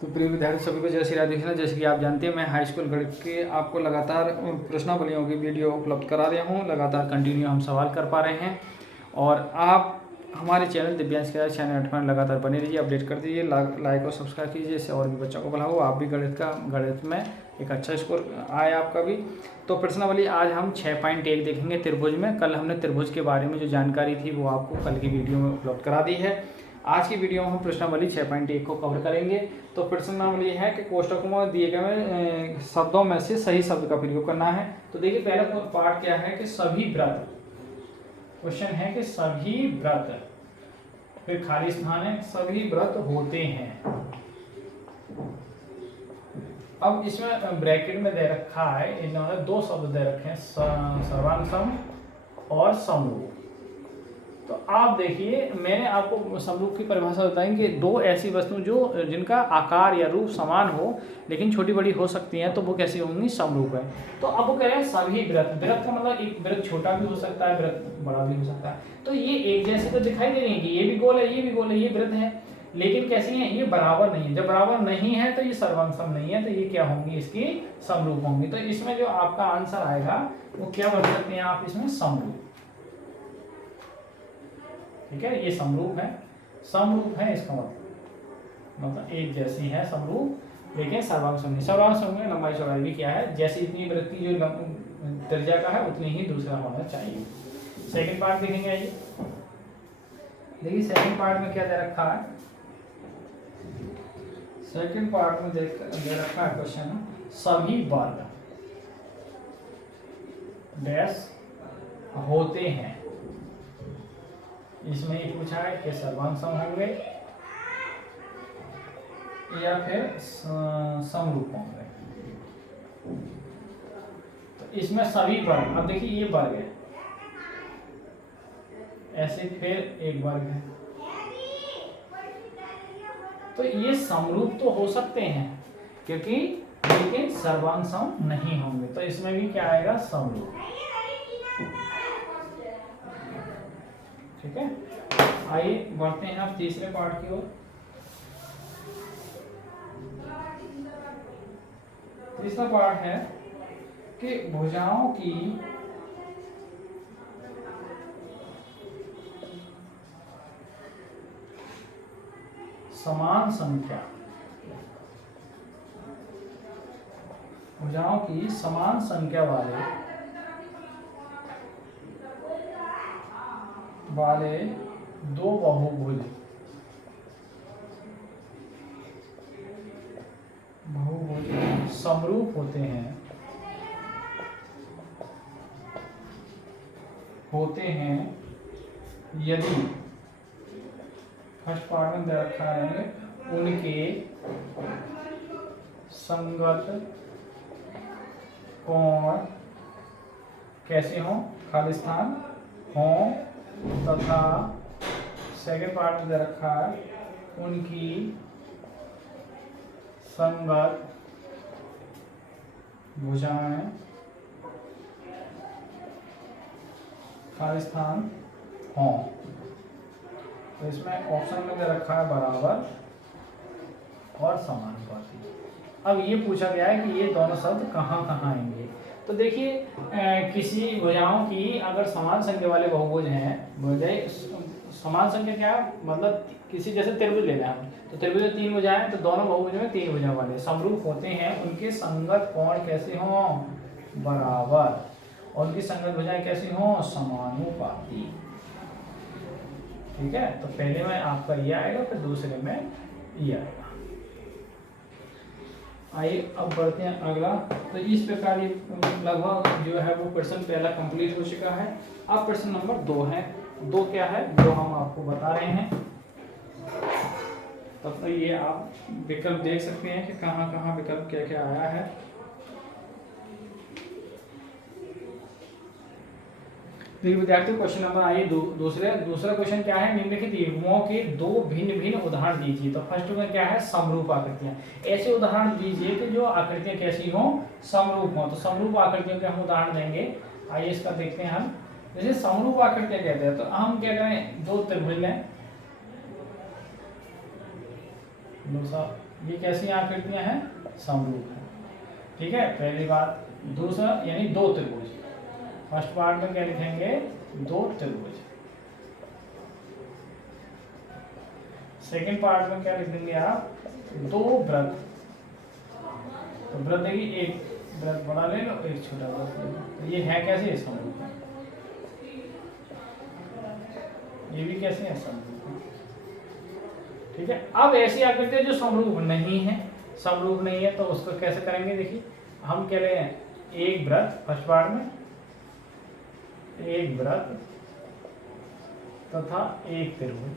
तो प्रिय विद्यार्थी सभी को जय श्री राधे कृष्ण। जैसे कि आप जानते हैं, मैं हाई स्कूल गणित के आपको लगातार प्रश्नावलियों की वीडियो उपलब्ध करा रहा हूँ। लगातार कंटिन्यू हम सवाल कर पा रहे हैं और आप हमारे चैनल दिव्यांश के चैनल 8 में लगातार बने रहिए, अपडेट कर दीजिए, लाइक और सब्सक्राइब कीजिए, इससे और भी बच्चों को भला हो, आप भी गणित में एक अच्छा स्कोर आए आपका भी। तो प्रश्नावली आज हम 6.1 देखेंगे त्रिभुज में। कल हमने त्रिभुज के बारे में जो जानकारी थी वो आपको कल की वीडियो में उपलब्ध करा दी है। आज की वीडियो में हम प्रश्नावली 6.1 को कवर करेंगे। तो प्रश्नावली है कि कोष्टकों में दिए गए शब्दों में से सही शब्द का प्रयोग करना है। तो देखिए पहला पार्ट क्या है कि सभी व्रत, क्वेश्चन है कि सभी व्रत, फिर खाली स्थान है, सभी व्रत होते हैं। अब इसमें ब्रैकेट में दे रखा है, इन्होंने दो शब्द दे रखे हैं, सर्वांगसम और समरूप। तो आप देखिए, मैंने आपको समरूप की परिभाषा बताई कि दो ऐसी वस्तु जो जिनका आकार या रूप समान हो लेकिन छोटी बड़ी हो सकती हैं, तो वो कैसी होंगी, समरूप है। तो अब वो कह रहे हैं सभी व्रत, व्रत का मतलब एक व्रत छोटा भी हो सकता है, व्रत बड़ा भी हो सकता है। तो ये एक जैसे तो दिखाई दे रही है कि ये भी गोल है, ये भी गोल है, ये व्रत है, लेकिन कैसी है, ये बराबर नहीं है। जब बराबर नहीं है तो ये सर्वांगसम नहीं है, तो ये क्या होंगी, इसकी समरूप होंगी। तो इसमें जो आपका आंसर आएगा वो क्या बन सकते हैं आप, इसमें समरूप। ठीक है, ये समरूप है, समरूप है इसका मतलब एक जैसी है समरूप, लेकिन सर्वांगसम नहीं। सर्वांगसम में लंबाई चौड़ाई भी क्या है, जैसी इतनी वृत्ति जो त्रिज्या का है उतनी ही दूसरा होना चाहिए। सेकंड पार्ट देखेंगे, ये देखिए सेकंड पार्ट में क्या दे रखा है। सेकंड पार्ट में दे रखा है क्वेश्चन, सभी वर्ग डैश होते हैं। इसमें ये पूछा है कि सर्वांगसम होंगे या फिर समरूप होंगे। तो इसमें सभी वर्ग, अब देखिए ये वर्ग है, ऐसे फिर एक वर्ग है, तो ये समरूप तो हो सकते हैं क्योंकि, लेकिन सर्वांगसम नहीं होंगे। तो इसमें भी क्या आएगा, समरूप। ठीक है, आइए बढ़ते हैं अब तीसरे पार्ट की ओर। तीसरा पार्ट है कि भुजाओं की समान संख्या, भुजाओं की समान संख्या वाले दो बहुभुज समरूप होते हैं यदि, फर्स्ट पार्ट में दे रखा है, उनके संगत कोण कैसे हों, खाली स्थान हों, तथा सेकंड पार्ट में दे रखा है, उनकी संगत भुजाएं खाली स्थान हों। तो इसमें ऑप्शन में दे रखा है बराबर और समानुपाती। अब ये पूछा गया है कि ये दोनों शब्द कहाँ कहाँ आएंगे। तो देखिए किसी भुजाओं की अगर समान संख्या वाले बहुभुज हैं, भुजाएं समान संख्या क्या मतलब, किसी जैसे त्रिभुज ले लें हम, तो त्रिभुज में 3 भुजाएं, तो दोनों बहुभुज में 3 भुजा वाले समरूप होते हैं। उनके संगत कोण कैसे हों, बराबर, और उनकी संगत भुजाएं कैसी हों, समानुपाती। ठीक है, तो पहले में आपका ये आएगा, फिर दूसरे में ये आएगा। आइए अब बढ़ते हैं अगला। तो इस प्रकार ये लगभग जो है वो प्रश्न पहला कंप्लीट हो चुका है। अब प्रश्न नंबर 2 है। 2 क्या है जो हम आपको बता रहे हैं। तब तक ये आप विकल्प देख सकते हैं कि कहाँ कहाँ विकल्प क्या क्या आया है। देखिए विद्यार्थियों, क्वेश्चन नंबर आइए दूसरा क्वेश्चन क्या है, निम्नलिखित युग्मों के दो भिन्न भिन्न उदाहरण दीजिए। तो फर्स्ट में क्या है, समरूप आकृतियां। ऐसे उदाहरण दीजिए कि जो आकृतियां कैसी हो, समरूप हो। तो समरूप आकृतियों के हम उदाहरण देंगे। आइए इसका देखते हैं हम। जैसे समरूप आकृतियां कहते हैं, तो हम क्या करें, दो त्रिभुज लें, ये कैसी आकृतियां हैं? समरूप है। ठीक है, पहली बात। दूसरा यानी दो त्रिभुज। फर्स्ट पार्ट में क्या लिखेंगे? दो त्रिभुज। सेकंड पार्ट में क्या लिख देंगे आप? दो वृत्त। तो वृत्त देखिए, एक वृत्त बड़ा ले लो, एक छोटा वृत्त ले लो। तो ये है कैसे? समरूप है। ये भी कैसे है? समरूप है। ठीक है, अब ऐसी आकृतियां जो समरूप नहीं है, समरूप नहीं है तो उसको कैसे करेंगे? देखिए, हम कह रहे हैं एक वृत्त, फर्स्ट पार्ट में एक वृत्त तथा एक त्रिभुज।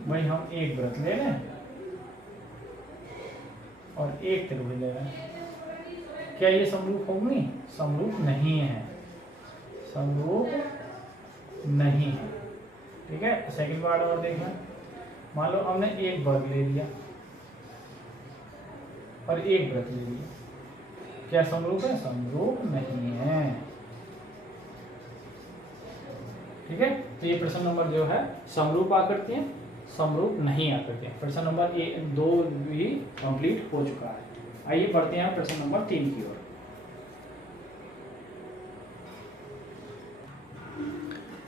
भाई हम एक वृत्त ले रहे हैं और एक त्रिभुज ले रहे हैं, क्या ये समरूप होंगी? समरूप नहीं है, समरूप नहीं है। ठीक है, सेकंड पार्ट और देखना। मान लो हमने एक वर्ग ले लिया और एक वृत्त ले लिया, क्या समरूप है? समरूप नहीं है। ठीक है, तो ये प्रश्न नंबर जो है समरूप आकृतियां, समरूप नहीं आकृतियां। प्रश्न नंबर 2 भी कंप्लीट हो चुका है। आइए बढ़ते हैं प्रश्न नंबर 3 की ओर।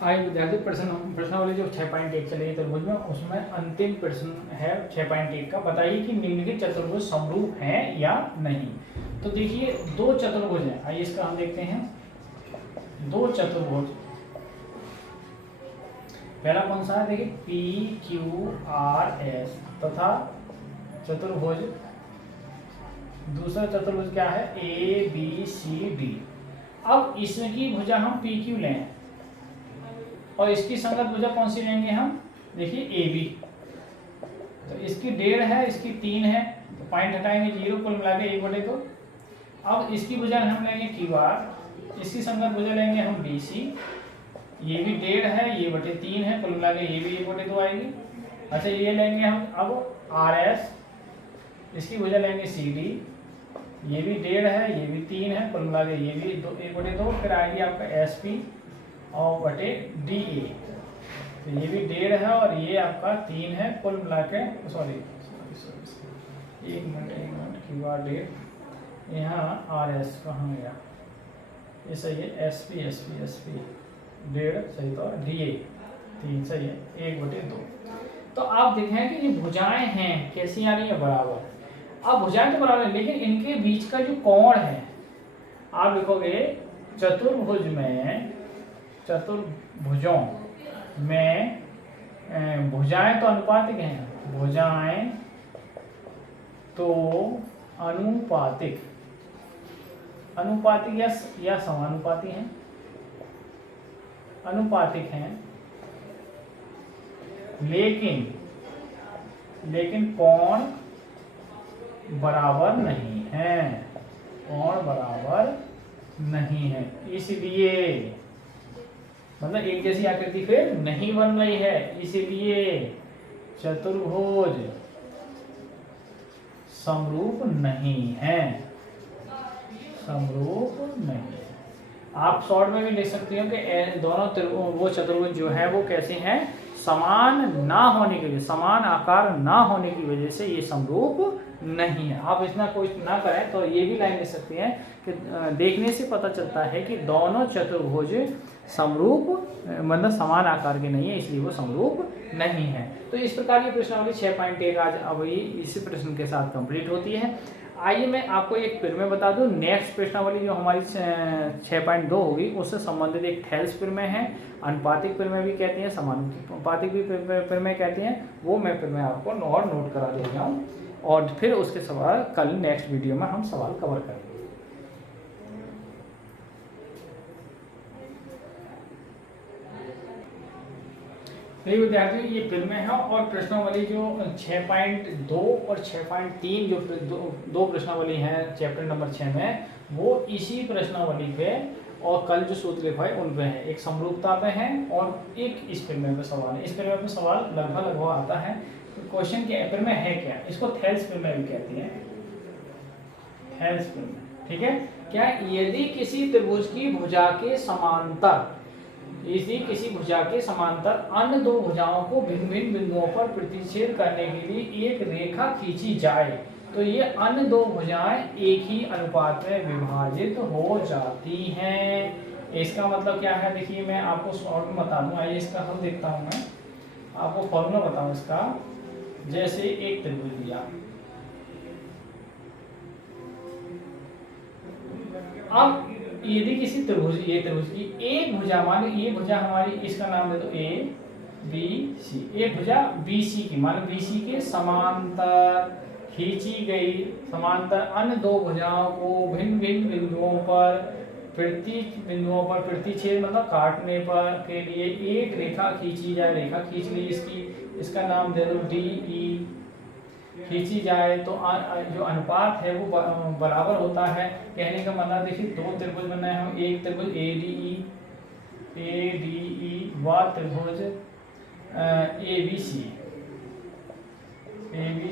आइए विद्यार्थी, प्रश्नावली जो 6.1 चलेगी त्रिभुज में, उसमें अंतिम प्रश्न है 6.1 का। बताइए कि निम्नलिखित चतुर्भुज समरूप हैं या नहीं। तो देखिए, दो चतुर्भुज हैं। आइए इसका हम देखते हैं। दो चतुर्भुज, पहला कौन सा है? देखिए PQRS तथा चतुर्भुज, दूसरा चतुर्भुज क्या है? ABCD। अब इसकी भुजा हम PQ लें और इसकी संगत भुजा कौन सी लेंगे हम? देखिए AB। तो इसकी 1.5 है, इसकी 3 है, तो पॉइंट हटाएंगे 0, कुल मिला के 1/2। अब इसकी भुजा हम लेंगे QR, इसकी संगत भुजा लेंगे हम BC। ये भी 1.5 है, ये 3 है, कुल मिला के ये भी 1/2 आएगी। अच्छा, ये लेंगे हम अब RS, इसकी भुजा लेंगे CD, ये भी 1.5 है, ये भी 3 है, कुल मिला के ये भी 1/2। फिर आएगी आपका SP और DA, तो ये भी 1.5 है और ये आपका 3 है, कुल मिला के सॉरी एक मिनट QR 1.5, यहाँ RS कहाँ गया? ये सही है, SP 1.5 सही, तो DA 3 सही है, 1/2। तो आप देखें कि ये भुजाएं हैं कैसी आ रही है? बराबर। अब भुजाएं तो बराबर है, लेकिन इनके बीच का जो कोण है, आप लिखोगे चतुर्भुजों में भुजाएं तो अनुपातिक हैं, भुजाएं तो अनुपातिक या समानुपाती हैं, अनुपातिक हैं, लेकिन कोण बराबर नहीं है, कोण बराबर नहीं है। इसलिए मतलब एक जैसी आकृति फिर नहीं बन रही है, इसलिए चतुर्भुज समरूप नहीं है, समरूप नहीं है। आप शॉर्ट में भी लिख सकते हो कि दोनों वो चतुर्भुज जो है वो कैसे हैं? समान ना होने की वजह, समान आकार ना होने की वजह से ये समरूप नहीं है। आप इतना कोई ना करें तो ये भी लाइन लिख सकते हैं कि देखने से पता चलता है कि दोनों चतुर्भुज समरूप मतलब समान आकार के नहीं है, इसलिए वो समरूप नहीं है। तो इस प्रकार की प्रश्नावली 6.1 आज अभी इसी प्रश्न के साथ कंप्लीट होती है। आइए मैं आपको एक फिर में बता दूं, नेक्स्ट प्रश्नावली जो हमारी 6.2 होगी उससे संबंधित एक थेल्स प्रमेय है, अनुपातिक प्रमेय भी कहते हैं, समानुपातिक भी प्रमेय कहते हैं, वो मैं प्रमेय आपको नोट करा दे रहा हूँ और फिर उसके सवाल कल नेक्स्ट वीडियो में हम सवाल कवर करेंगे। विद्यार्थियों, ये फिल्में हैं और प्रश्नावली जो 6.2 और 6.3 जो दो प्रश्नावली हैं चैप्टर नंबर 6 में, वो इसी प्रश्नावली पे और कल जो सूत्र लिखा है उन पे है। एक समरूपता पे है और एक इस फिल्म पे सवाल है। इस फिल्म पे सवाल लगभग आता है। तो क्वेश्चन क्या फिल्म है? क्या इसको थेल्स फिल्म भी कहती है, थेल्स फिल्म। ठीक है, क्या यदि किसी त्रिभुज की भुजा के समांतर यदि किसी भुजा के समांतर अन्य दो भुजाओं को भिन्न भिन्न बिंदुओं पर प्रतिच्छेद करने के लिए एक रेखा खींची जाए तो ये अन्य दो भुजाएं एक ही अनुपात में विभाजित हो जाती हैं। इसका मतलब क्या है, देखिए मैं आपको शॉर्ट में बता दूं। आइए इसका हल देखता हूं, मैं आपको फॉर्मूला बताऊं इसका। जैसे एक त्रिभुज दिया, अब यदि किसी त्रिभुज त्रिभुज की एक भुजा, मान लो ये भुजा हमारी, इसका नाम दे दो ए बी सी, एक भुजा बी सी की, मान लो बी सी के समांतर खींची गई, समांतर अन्य दो भुजाओं को भिन्न भिन्न बिंदुओं पर प्रतिच्छेद मतलब काटने पर के लिए एक रेखा खींची जाए। रेखा खींच ली इसकी, इसका नाम दे दो डी ई, खींची जाए तो जो अनुपात है वो बराबर होता है। कहने का मतलब देखिए दो त्रिभुज बनाए हम, एक त्रिभुज ए डी ई व त्रिभुज ए बी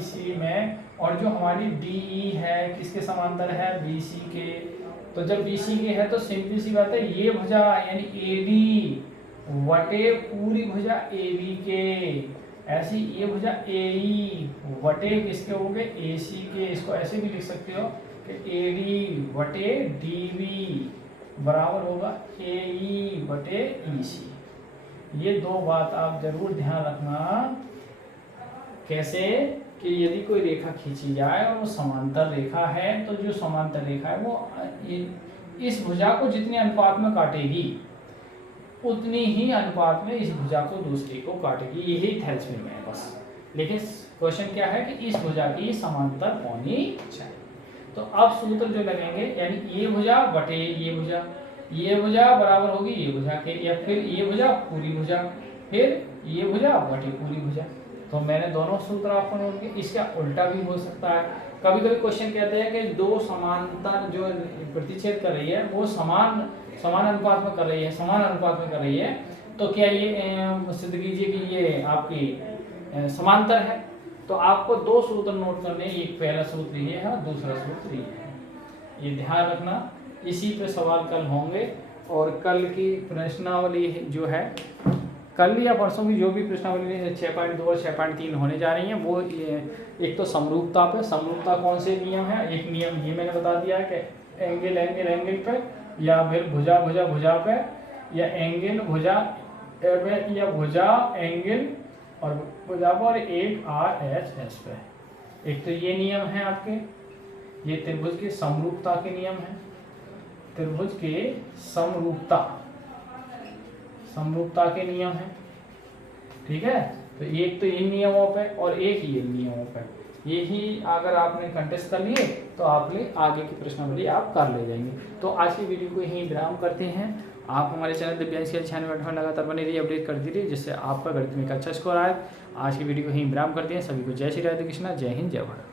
सी में, और जो हमारी डी ई है किसके समांतर है, बी सी के। तो जब बी सी के है तो सिंपल सी बात है, ये भुजा यानी ए डी वटे पूरी भुजा ए बी के, ऐसी ये भुजा ए ई वटे किसके हो गए, ए सी के। इसको ऐसे भी लिख सकते हो कि ए डी वटे डी बी बराबर होगा ए ई वटे ई सी। ये दो बात आप जरूर ध्यान रखना। कैसे कि यदि कोई रेखा खींची जाए और वो समांतर रेखा है तो जो समांतर रेखा है वो इस भुजा को जितने अनुपात में काटेगी उतनी ही अनुपात में इस भुजा को दूसरी को काटेगी। यही थैलेसीमिया में है बस। लेकिन क्वेश्चन क्या है कि इस भुजा की समांतर होनी चाहिए। तो अब सूत्र जो लगेंगे, यानी ये भुजा बटे ये भुजा बराबर होगी ये भुजा के, या फिर ये भुजा पूरी भुजा, फिर ये भुजा बटे पूरी भुजा। तो मैंने दोनों सूत्र आपको नोट किए। इसका उल्टा भी हो सकता है। कभी कभी क्वेश्चन कहते हैं कि दो समांतर जो प्रतिच्छेद कर रही है वो समान अनुपात में कर रही है, समान अनुपात में कर रही है, तो क्या ये सिद्ध कीजिए कि ये आपकी समांतर है। तो आपको दो सूत्र नोट करने, एक पहला सूत्र ये है और दूसरा सूत्र ये है। ये ध्यान रखना। इसी पे सवाल कल होंगे, और कल की प्रश्नावली जो है, कल या परसों की जो भी प्रश्नावली 6.2 और 6.3 होने जा रही हैं वो एक तो समरूपता पे, समरूपता कौन से नियम है, एक नियम ये मैंने बता दिया है कि एंगल पे, या फिर भुजा पे, या एंगल भुजा पे, या भुजा एंगल और भुजा पर, एक आर एच एस पे। एक तो ये नियम है आपके, ये त्रिभुज के समरूपता के नियम है, त्रिभुज के समरूपता के नियम है। ठीक है, तो एक तो इन नियमों पे और एक ये नियमों पे, यही अगर आपने कंटेस्ट कर लिए तो आपने आगे की प्रश्नावली आप कर ले जाएंगे। तो आज की वीडियो को यहीं विराम करते हैं। आप हमारे चैनल दिव्यांश के चैनल में लगातार बने रहिए, अपडेट करती रहिए, जिससे आपका गणित में एक अच्छा स्कोर आए। आज की वीडियो को यहीं विराम करते हैं। सभी को जय श्री राधे कृष्णा, जय हिंद, जय भारत।